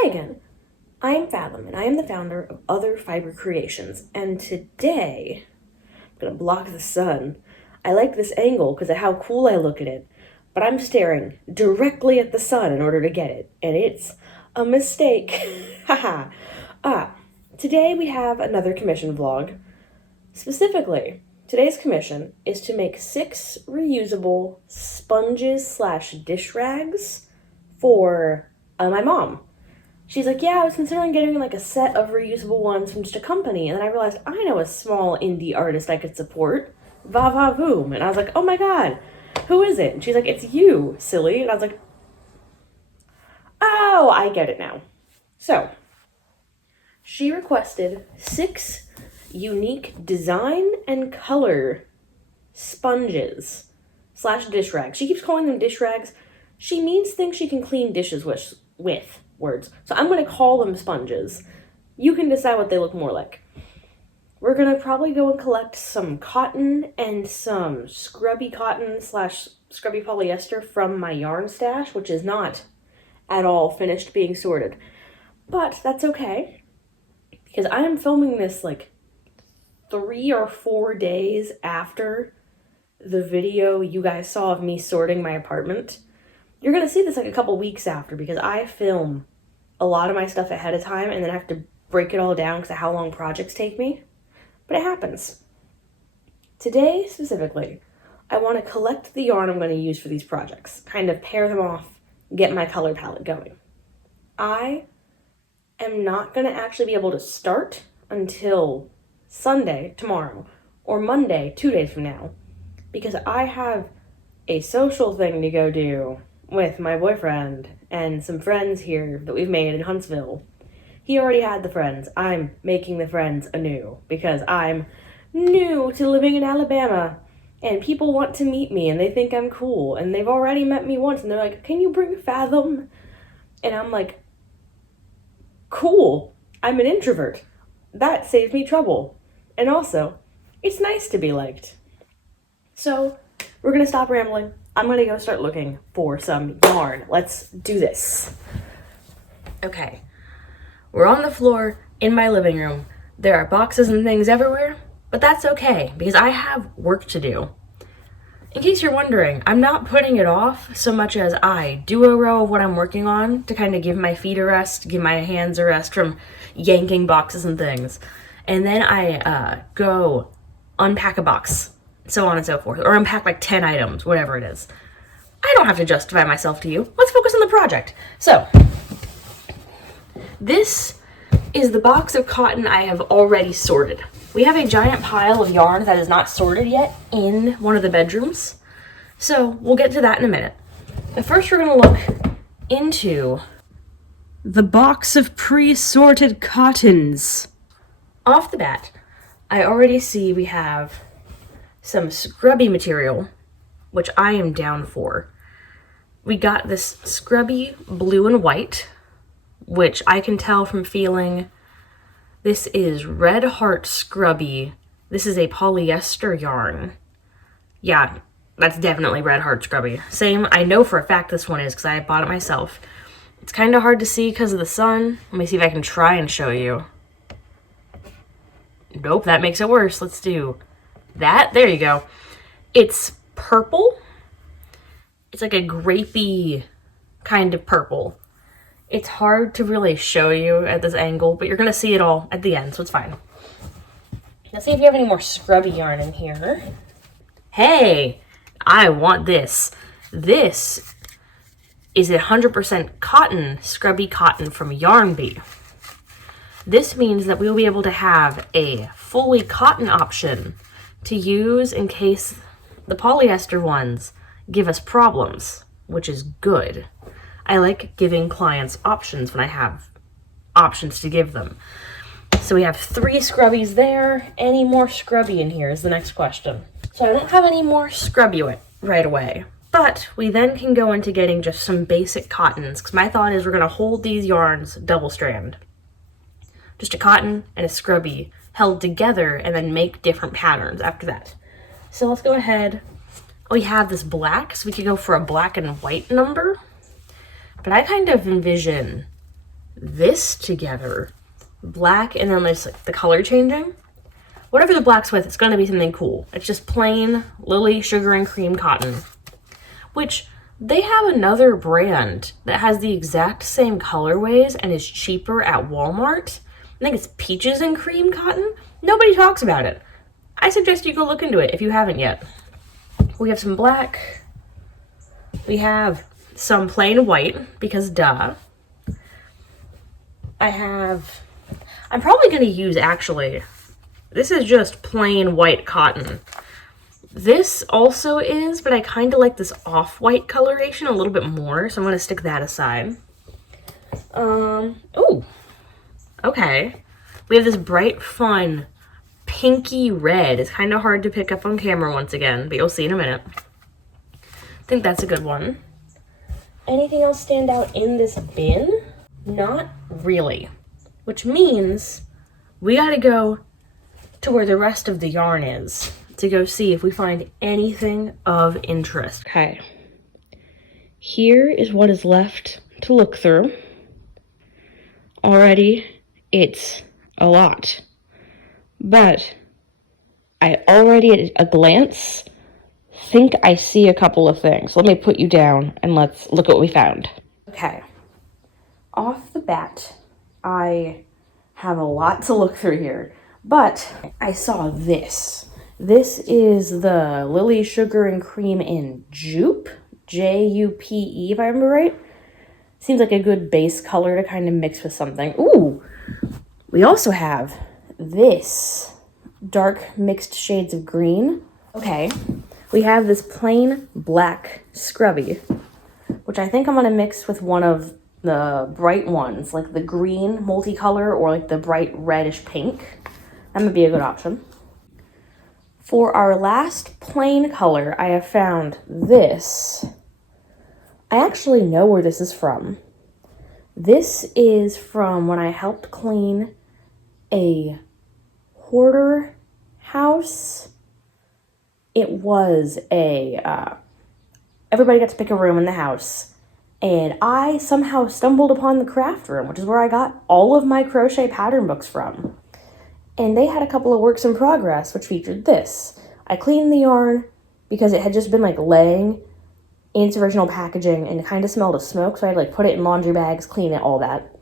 Hi again. I am Fathom, and I am the founder of Other Fiber Creations, and today I'm going to block the sun. I like this angle because of how cool I look at it, but I'm staring directly at the sun in order to get it, and it's a mistake. Haha. Today we have another commission vlog. Specifically, today's commission is to make 6 reusable sponges / dish rags for my mom. She's like, yeah, I was considering getting like a set of reusable ones from just a company. And then I realized I know a small indie artist I could support. Va va voom. And I was like, oh my God, who is it? And she's like, it's you, silly. And I was like, oh, I get it now. So, she requested 6 unique design and color sponges / dish rags. She keeps calling them dish rags. She means things she can clean dishes with words. So I'm going to call them sponges. You can decide what they look more like. We're going to probably go and collect some cotton and some scrubby cotton / scrubby polyester from my yarn stash, which is not at all finished being sorted. But that's okay, because I am filming this like 3 or 4 days after the video you guys saw of me sorting my apartment. You're going to see this like a couple weeks after, because I film a lot of my stuff ahead of time and then I have to break it all down because of how long projects take me. But it happens. Today, specifically, I want to collect the yarn I'm going to use for these projects, kind of pair them off, get my color palette going. I am not going to actually be able to start until Sunday, tomorrow, or Monday, 2 days from now, because I have a social thing to go do with my boyfriend and some friends here that we've made in Huntsville. He already had the friends. I'm making the friends anew because I'm new to living in Alabama and people want to meet me and they think I'm cool and they've already met me once and they're like, can you bring Fathom? And I'm like, cool. I'm an introvert. That saves me trouble. And also, it's nice to be liked. So, we're going to stop rambling. I'm going to go start looking for some yarn. Let's do this. Okay. We're on the floor in my living room. There are boxes and things everywhere, but that's okay because I have work to do. In case you're wondering, I'm not putting it off so much as I do a row of what I'm working on to kind of give my feet a rest, give my hands a rest from yanking boxes and things. And then I go unpack a box, so on and so forth, or unpack like 10 items, whatever it is. I don't have to justify myself to you. Let's focus on the project. So, this is the box of cotton I have already sorted. We have a giant pile of yarn that is not sorted yet in one of the bedrooms, so we'll get to that in a minute. But first we're going to look into the box of pre-sorted cottons. Off the bat, I already see we have some scrubby material, which I am down for. We got this scrubby blue and white, which I can tell from feeling. This is Red Heart Scrubby. This is a polyester yarn. Yeah, that's definitely Red Heart Scrubby. Same, I know for a fact this one is because I bought it myself. It's kind of hard to see because of the sun. Let me see if I can try and show you. Nope, that makes it worse. Let's do that. There you go. It's purple. It's like a grapey kind of purple. It's hard to really show you at this angle, but you're going to see it all at the end, so it's fine. Let's see if you have any more scrubby yarn in here. Hey, I want this. This is 100% cotton, scrubby cotton from Yarn Bee. This means that we will be able to have a fully cotton option to use in case the polyester ones give us problems, which is good. I like giving clients options when I have options to give them. So we have 3 scrubbies there. Any more scrubby in here is the next question. So I don't have any more scrubby right away. But we then can go into getting just some basic cottons, because my thought is we're going to hold these yarns double strand. Just a cotton and a scrubby held together and then make different patterns after that. So let's go ahead. We have this black, so we could go for a black and white number. But I kind of envision this together, black, and then there's like the color changing. Whatever the black's with, it's going to be something cool. It's just plain Lily Sugar and Cream cotton, which they have another brand that has the exact same colorways and is cheaper at Walmart. I think it's Peaches and Cream cotton. Nobody talks about it. I suggest you go look into it if you haven't yet. We have some black. We have some plain white, because duh. I'm probably going to use, actually, this is just plain white cotton. This also is, but I kind of like this off-white coloration a little bit more, so I'm going to stick that aside. Ooh, okay. We have this bright, fun, pinky red. It's kind of hard to pick up on camera once again, but you'll see in a minute. I think that's a good one. Anything else stand out in this bin? Not really. Which means we gotta go to where the rest of the yarn is to go see if we find anything of interest. Okay. Here is what is left to look through. Already, it's a lot. But I already, at a glance, think I see a couple of things. Let me put you down and let's look at what we found. Okay. Off the bat, I have a lot to look through here, but I saw this. This is the Lily Sugar and Cream in Jupe, Jupe, if I remember right. Seems like a good base color to kind of mix with something. Ooh, we also have this dark mixed shades of green. Okay, we have this plain black scrubby, which I think I'm gonna mix with one of the bright ones, like the green multicolor or like the bright reddish pink. That would be a good option. For our last plain color, I have found this. I actually know where this is from. This is from when I helped clean a hoarder house. It was everybody got to pick a room in the house. And I somehow stumbled upon the craft room, which is where I got all of my crochet pattern books from. And they had a couple of works in progress, which featured this. I cleaned the yarn because it had just been like laying in its original packaging and it kind of smelled of smoke, so I had to like put it in laundry bags, clean it, all that.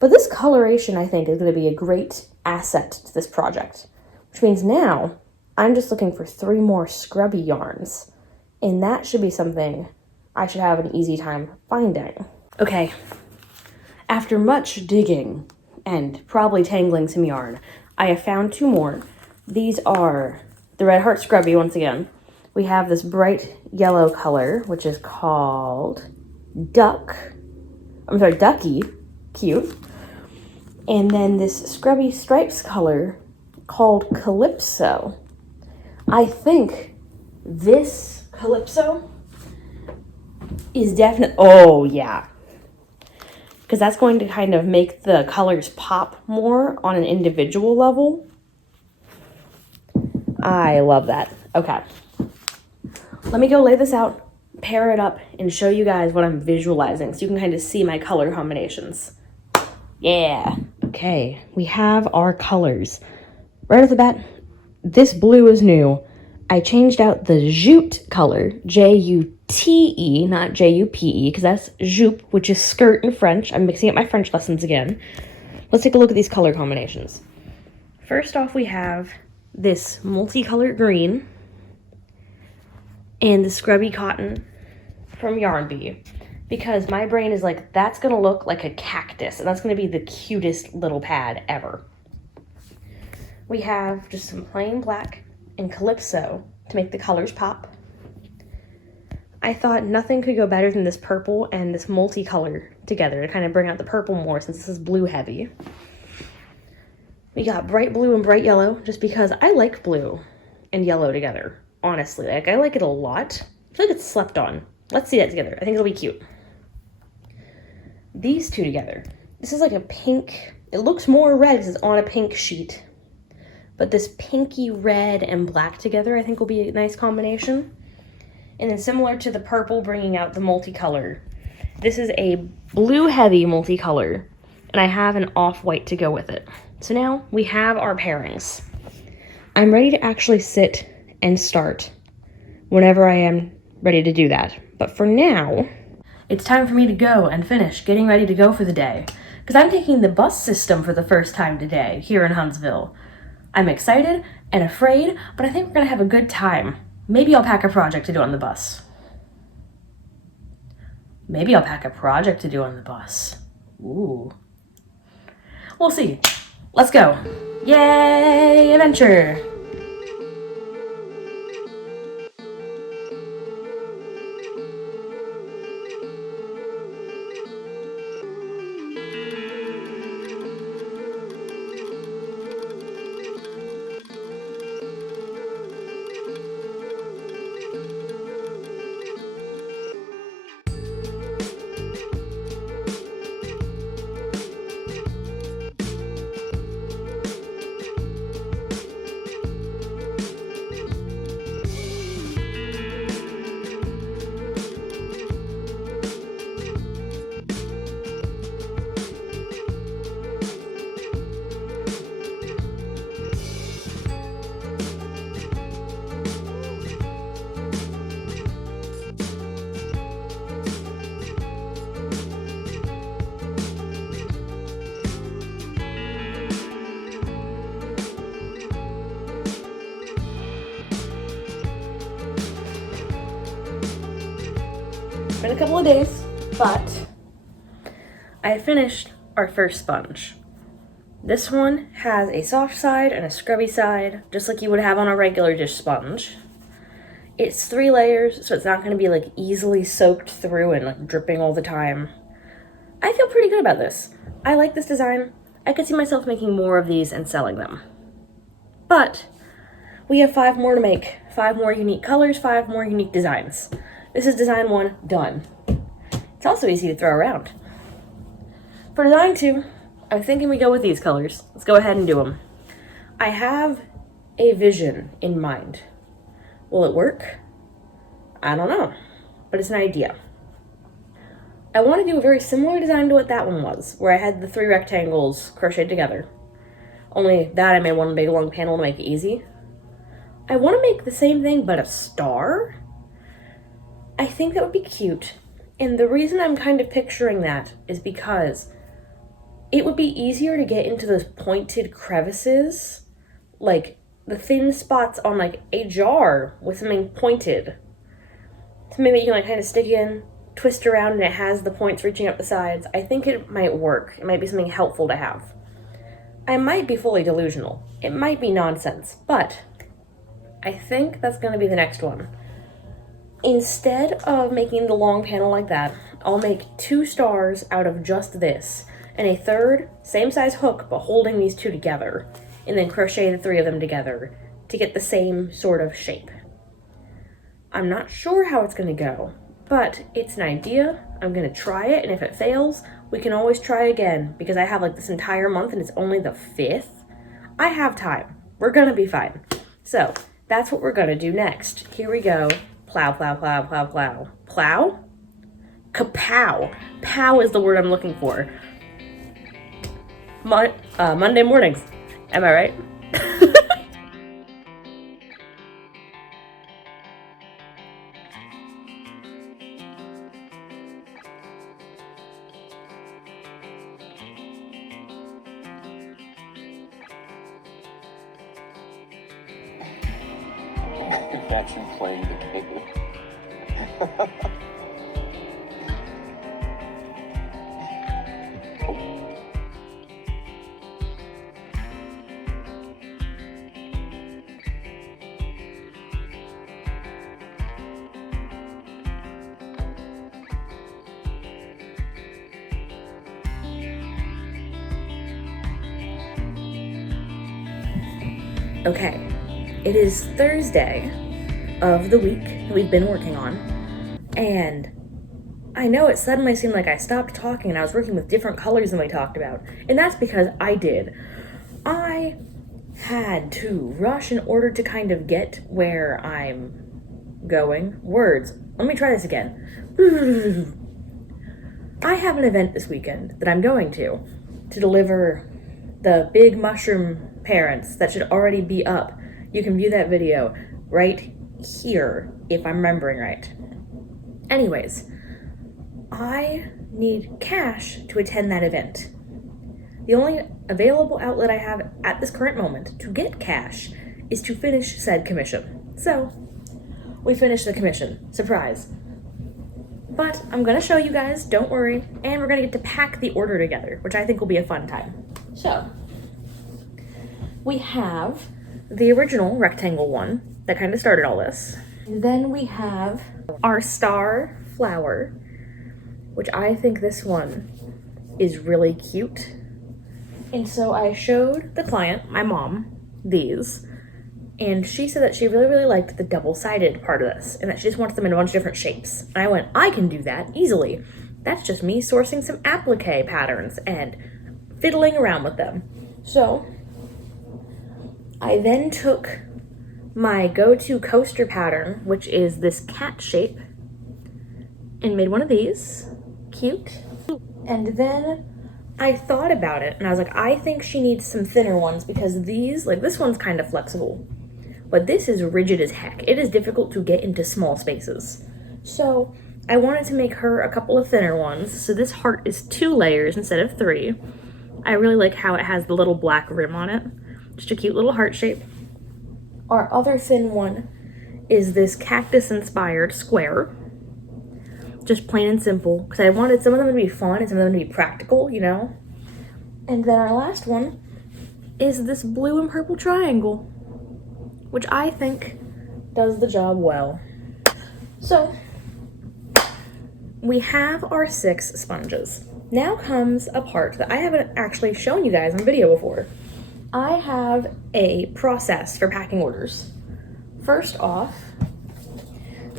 But this coloration, I think, is going to be a great asset to this project, which means now I'm just looking for 3 more scrubby yarns, and that should be something I should have an easy time finding. Okay, after much digging and probably tangling some yarn, I have found 2 more. These are the Red Heart Scrubby once again. We have this bright yellow color, which is called Ducky, cute. And then this scrubby stripes color called Calypso. I think this Calypso is definitely, oh yeah, because that's going to kind of make the colors pop more on an individual level. I love that. Okay, let me go lay this out, pair it up, and show you guys what I'm visualizing so you can kind of see my color combinations. Yeah. Okay, we have our colors. Right off the bat, this blue is new. I changed out the jute color, J-U-T-E, not J-U-P-E, because that's jupe, which is skirt in French. I'm mixing up my French lessons again. Let's take a look at these color combinations. First off, we have this multicolored green and the scrubby cotton from Yarn Bee, because my brain is like, that's going to look like a cactus, and that's going to be the cutest little pad ever. We have just some plain black and Calypso to make the colors pop. I thought nothing could go better than this purple and this multicolor together to kind of bring out the purple more, since this is blue heavy. We got bright blue and bright yellow, just because I like blue and yellow together, honestly. Like, I like it a lot. I feel like it's slept on. Let's see that together. I think it'll be cute. These two together. This is like a pink. It looks more red because it's on a pink sheet. But this pinky red and black together I think will be a nice combination. And then similar to the purple, bringing out the multicolor. This is a blue heavy multicolor and I have an off-white to go with it. So now we have our pairings. I'm ready to actually sit and start whenever I am ready to do that. But for now, it's time for me to go and finish getting ready to go for the day, because I'm taking the bus system for the first time today here in Huntsville. I'm excited and afraid, but I think we're gonna have a good time. Maybe I'll pack a project to do on the bus. Maybe I'll pack a project to do on the bus. Ooh. We'll see. Let's go. Yay, adventure! Been a couple of days, but I finished our first sponge. This one has a soft side and a scrubby side, just like you would have on a regular dish sponge. It's 3 layers, so it's not going to be like easily soaked through and like dripping all the time. I feel pretty good about this. I like this design. I could see myself making more of these and selling them. But we have 5 more to make. 5 more unique colors, 5 more unique designs. This is design 1 done. It's also easy to throw around. For design 2, I'm thinking we go with these colors. Let's go ahead and do them. I have a vision in mind. Will it work? I don't know, but it's an idea. I want to do a very similar design to what that one was, where I had the 3 rectangles crocheted together. Only that I made one big long panel to make it easy. I want to make the same thing, but a star. I think that would be cute, and the reason I'm kind of picturing that is because it would be easier to get into those pointed crevices, like the thin spots on like a jar with something pointed. So maybe you can like kind of stick in, twist around, and it has the points reaching up the sides. I think it might work. It might be something helpful to have. I might be fully delusional. It might be nonsense, but I think that's going to be the next one. Instead of making the long panel like that, I'll make 2 stars out of just this, and a third, same size hook, but holding these 2 together, and then crochet the 3 of them together to get the same sort of shape. I'm not sure how it's going to go, but it's an idea. I'm going to try it, and if it fails, we can always try again, because I have like this entire month and it's only the 5th. I have time. We're going to be fine. So that's what we're going to do next. Here we go. Plow, plow, plow, plow, plow. Plow? Kapow. Pow is the word I'm looking for. Monday mornings. Am I right? Imagine playing the game. Okay, it is Thursday of the week that we've been working on, and I know it suddenly seemed like I stopped talking and I was working with different colors than we talked about, and that's because I did. I had to rush in order to kind of get where I'm going. Words. Let me try this again. I have an event this weekend that I'm going to. to deliver the big mushroom parents that should already be up, you can view that video right here, if I'm remembering right. Anyways, I need cash to attend that event. The only available outlet I have at this current moment to get cash is to finish said commission. So, we finished the commission. Surprise. But I'm gonna show you guys, don't worry, and we're gonna get to pack the order together, which I think will be a fun time. So, we have the original rectangle one that kind of started all this. And then we have our star flower, which I think this one is really cute. And so I showed the client, my mom, these, and she said that she really liked the double-sided part of this, and that she just wants them in a bunch of different shapes. And I went, I can do that easily. That's just me sourcing some applique patterns and fiddling around with them. So I then took my go-to coaster pattern, which is this cat shape, and made one of these. Cute. And then I thought about it, and I was like, I think she needs some thinner ones because these, like this one's kind of flexible, but this is rigid as heck. It is difficult to get into small spaces. So I wanted to make her a couple of thinner ones. So this heart is 2 layers instead of 3. I really like how it has the little black rim on it. Just a cute little heart shape. Our other thin one is this cactus-inspired square. Just plain and simple, because I wanted some of them to be fun and some of them to be practical, you know? And then our last one is this blue and purple triangle, which I think does the job well. So, we have our 6 sponges. Now comes a part that I haven't actually shown you guys on video before. I have a process for packing orders. First off,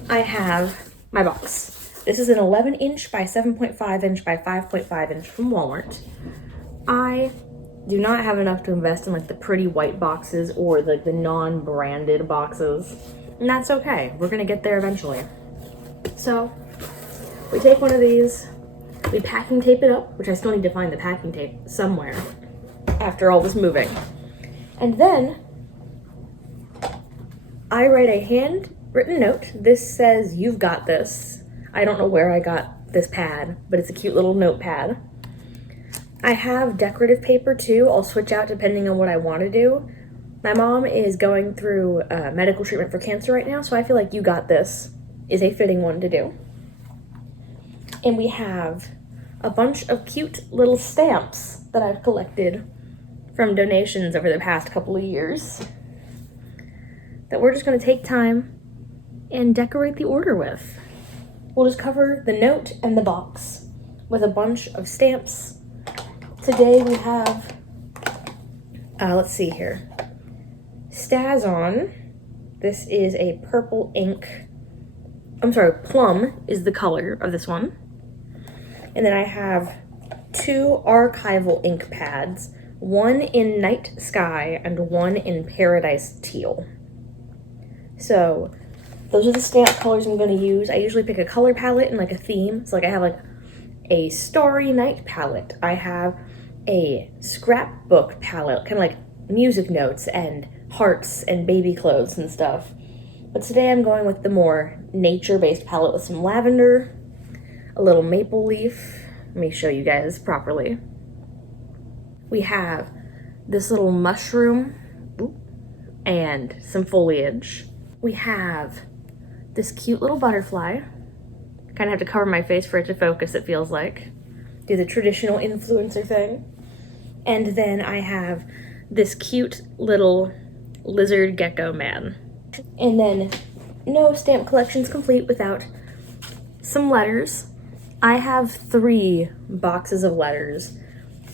I have my box. This is an 11-inch by 7.5-inch by 5.5-inch from Walmart. I do not have enough to invest in like the pretty white boxes or the non-branded boxes, and that's okay. We're gonna get there eventually. So we take one of these, we packing tape it up, which I still need to find the packing tape somewhere after all this moving. And then I write a handwritten note. This says, "You've got this." I don't know where I got this pad, but it's a cute little notepad. I have decorative paper too. I'll switch out depending on what I want to do. My mom is going through medical treatment for cancer right now, so I feel like "You got this" is a fitting one to do. And we have a bunch of cute little stamps that I've collected from donations over the past couple of years that we're just going to take time and decorate the order with. We'll just cover the note and the box with a bunch of stamps. Today we have, let's see here, Stazon. This is a purple ink. I'm sorry, plum is the color of this one. And then I have 2 archival ink pads, one in Night Sky and one in Paradise Teal. So those are the stamp colors I'm going to use. I usually pick a color palette and like a theme. So like I have like a Starry Night palette. I have a scrapbook palette, kind of like music notes and hearts and baby clothes and stuff. But today I'm going with the more nature-based palette with some lavender, a little maple leaf. Let me show you guys properly. We have this little mushroom and some foliage. We have this cute little butterfly. Kind of have to cover my face for it to focus, it feels like. Do the traditional influencer thing. And then I have this cute little lizard gecko man. And then no stamp collection's complete without some letters. I have 3 boxes of letters.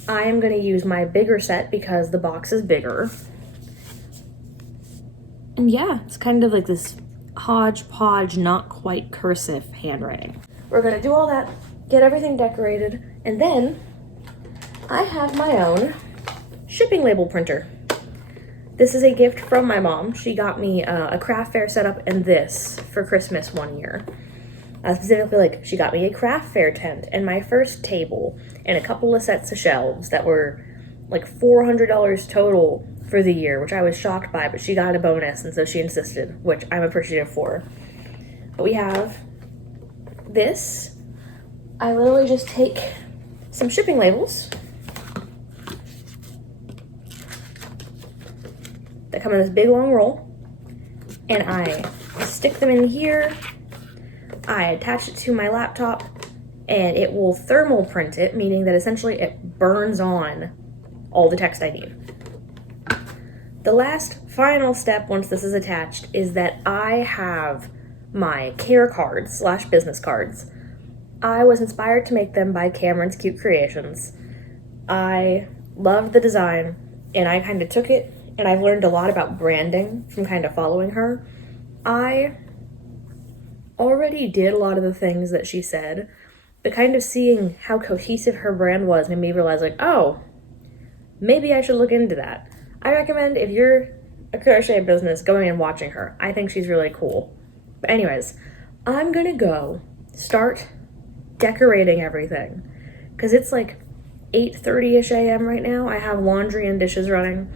I am going to use my bigger set because the box is bigger. And yeah, it's kind of like this hodgepodge, not quite cursive handwriting. We're going to do all that, get everything decorated, and then I have my own shipping label printer. This is a gift from my mom. She got me a craft fair setup and this for Christmas one year. Specifically, like, she got me a craft fair tent and my first table and a couple of sets of shelves that were like $400 total for the year, which I was shocked by, but she got a bonus, and so she insisted, which I'm appreciative for. But we have this. I literally just take some shipping labels that come in this big long roll, and I stick them in here. I attach it to my laptop, and it will thermal print it, meaning that essentially it burns on all the text I need. The last final step once this is attached is that I have my care cards / business cards. I was inspired to make them by Cameron's Cute Creations. I loved the design, and I kind of took it, and I've learned a lot about branding from kind of following her. I already did a lot of the things that she said, but kind of seeing how cohesive her brand was made me realize, like, oh, maybe I should look into that. I recommend, if you're a crochet business, going and watching her. I think she's really cool. But anyways, I'm gonna go start decorating everything, because it's like 8:30ish a.m. right now. I have laundry and dishes running.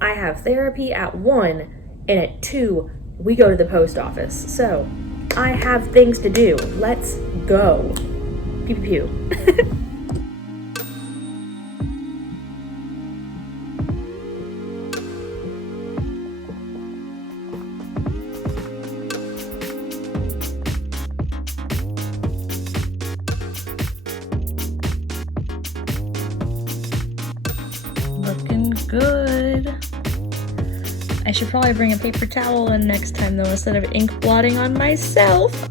I have therapy at 1, and at 2, we go to the post office. So I have things to do. Let's go. Pew pew pew. Looking good. I should probably bring a paper towel in next time though, instead of ink blotting on myself.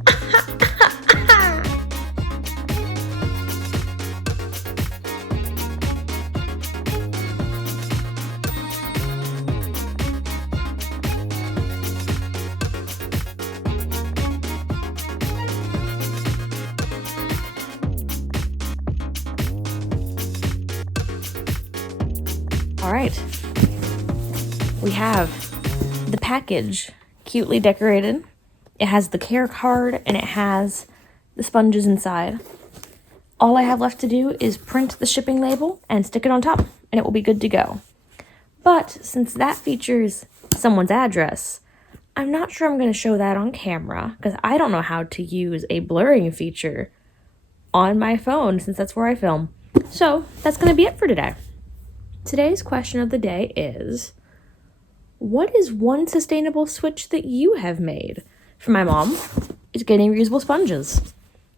All right. We have the package cutely decorated. It has the care card and it has the sponges inside. All I have left to do is print the shipping label and stick it on top, and it will be good to go. But since that features someone's address, I'm not sure I'm going to show that on camera, because I don't know how to use a blurring feature on my phone, since that's where I film. So that's going to be it for today. Today's question of the day is, what is one sustainable switch that you have made? For my mom, it's getting reusable sponges.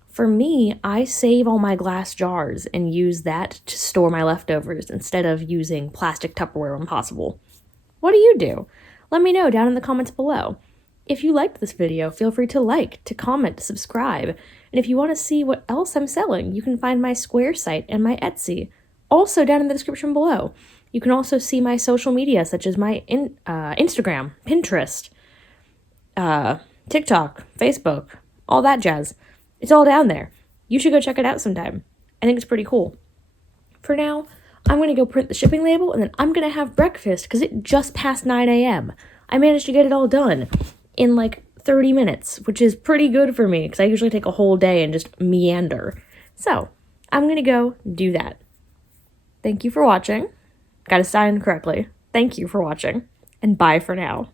For me, I save all my glass jars and use that to store my leftovers instead of using plastic Tupperware when possible. What do you do? Let me know down in the comments below. If you liked this video, feel free to like, to comment, to subscribe. And if you want to see what else I'm selling, you can find my Square site and my Etsy, also down in the description below. You can also see my social media, such as my Instagram, Pinterest, TikTok, Facebook, all that jazz. It's all down there. You should go check it out sometime. I think it's pretty cool. For now, I'm going to go print the shipping label, and then I'm going to have breakfast because it just passed 9 a.m. I managed to get it all done in like 30 minutes, which is pretty good for me because I usually take a whole day and just meander. So I'm going to go do that. Thank you for watching. Got to sign correctly. Thank you for watching, and bye for now.